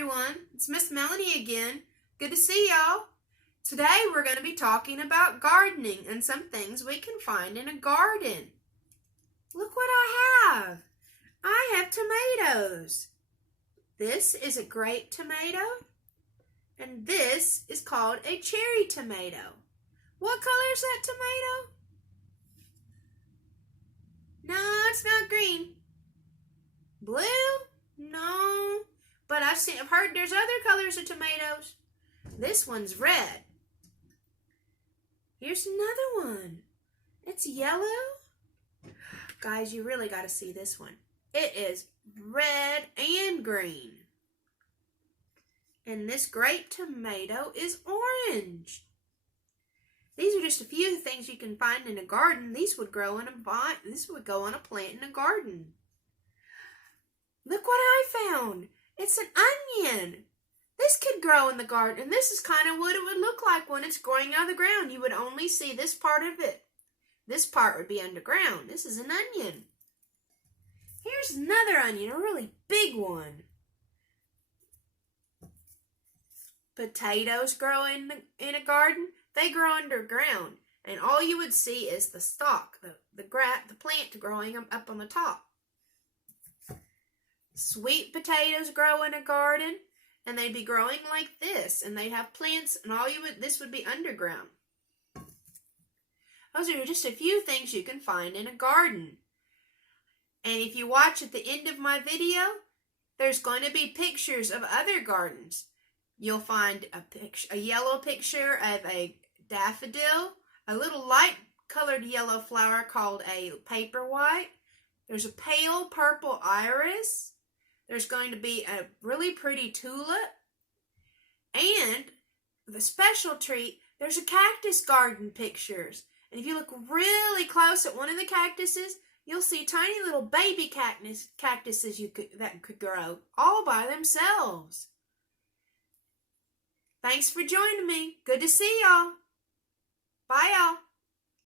everyone. It's Miss Melanie again. Good to see y'all. Today we're going to be talking about gardening and some things we can find in a garden. Look what I have. I have tomatoes. This is a grape tomato, and this is called a cherry tomato. What color is that tomato? No, it's not green. Blue? No. But I've heard there's other colors of tomatoes. This one's red. Here's another one. It's yellow. Guys, you really got to see this one. It is red and green. And this grape tomato is orange. These are just a few things you can find in a garden. These would grow in a vine. This would go on a plant in a garden. Look what I found. It's an onion. This could grow in the garden. And this is kind of what it would look like when it's growing out of the ground. You would only see this part of it. This part would be underground. This is an onion. Here's another onion, a really big one. Potatoes grow in a garden. They grow underground. And all you would see is the stalk, the plant growing up on the top. Sweet potatoes grow in a garden, and they'd be growing like this, and they'd have plants, and this would be underground. Those are just a few things you can find in a garden. And if you watch at the end of my video, there's going to be pictures of other gardens. You'll find a yellow picture of a daffodil, a little light colored yellow flower called a paper white. There's a pale purple iris. There's going to be a really pretty tulip. And the special treat, there's a cactus garden pictures. And if you look really close at one of the cactuses, you'll see tiny little baby cactuses that could grow all by themselves. Thanks for joining me. Good to see y'all. Bye, y'all.